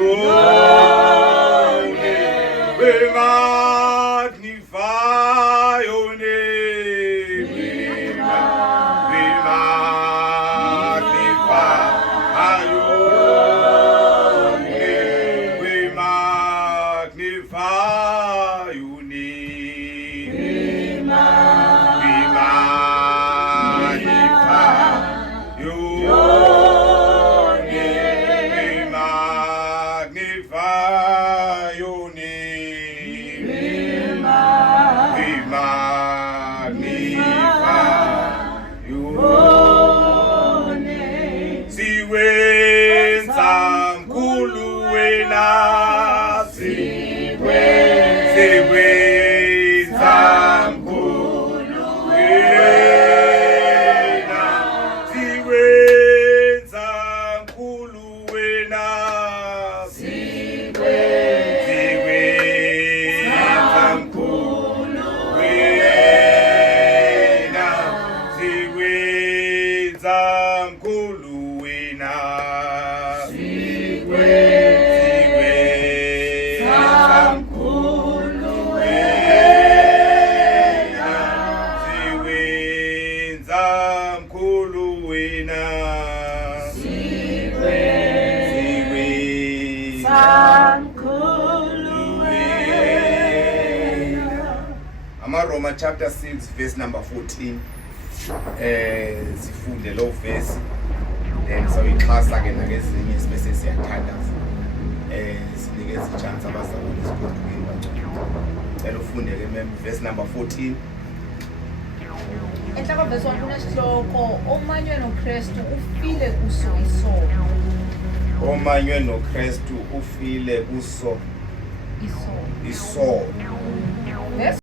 Your name. We magnify your name. We magnify your name. We magnify your name. We magnify your name. We magnify your name. We magnify your name. Siwenza mkhulu wena, siwenza mkhulu wena, siwenza mkhulu wena, siwenza mkhulu wena, siwenza mkhulu wena, siwenza mkhulu wena, siwenza mkhulu wena, Roma chapter 6 verse number 14. Sifunde lo verse then sawixhasa ke nakezinye sibese siyathandaza sinikeza ichance abazalwane sigodukeni bangcwele. Cela ufunde ke mem verse number 14. Enhloko verse 1 kunesihloko omanywe noKristu ufile kuso isono. Omanywe noKristu ufile kuso isono.